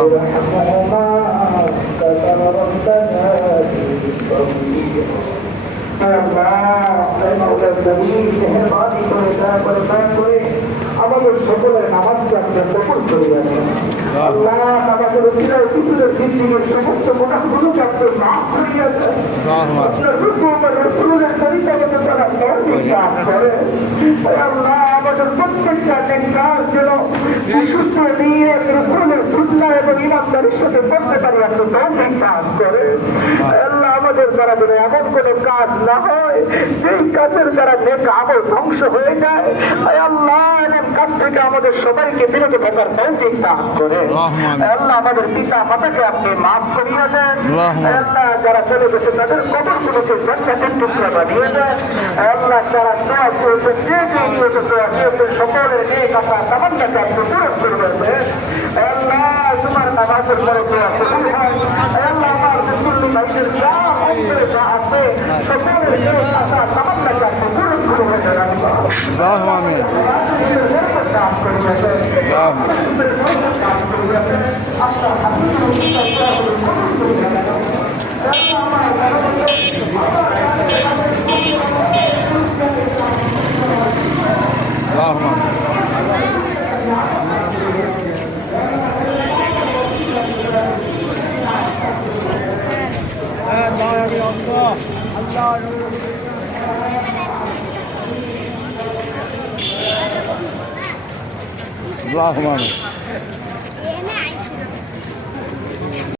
ارحمهما كما ربياني আমাদের সকলের নামাজকে আপনার কবুল করিয়া দেন। আল্লাহ আমাদের সমস্ত গুনাহগুলোকে আপনি মাফ করিয়া দেন। আপনার হুকুম আর রাসূলের তরিকাগত তারা কাজ করে। আল্লাহ আমাদের প্রত্যেকটা নেককার যেন বিশুদ্ধ নিয়ে রাসূলের সুন্নাহ এবং ইমানদারির সাথে করতে পারে আপনি তৌফিক দান করে। আল্লাহ আমাদের দ্বারা যেন এমন কোনো কাজ না হয় যেই কাজের দ্বারা নেক আমল ধ্বংস হয়ে যায়। আল্লাহ এমন কাজ থেকে আমাদের সবাইকে বিরত থাকার তৌফিক দান করে। আল্লাহ আমাদের পিতা মাতাকে আপনি মাফ করিয়ে দেন। আল্লাহ যারা চলে গেছে তাদের কবরগুলোকে জান্নাতের টুকরা বানিয়ে দেন। আল্লাহ যারা দোয়া করেছেন যে নিয়ত দোয়া করেছেন সকলের নেক আশা তামান্নাকে আপনি পূরণ করবেন। আল্লাহ তোমার নামাজের পরে দোয়া কবুল হয়। আল্লাহ আমার মুসলিম ভাইদের যা অন্তরে যা আছে সকলের নেক আশা তামান্নাকে আপনি পূরণ করবেন। আল্লাহ আমিন। اللهم آمين.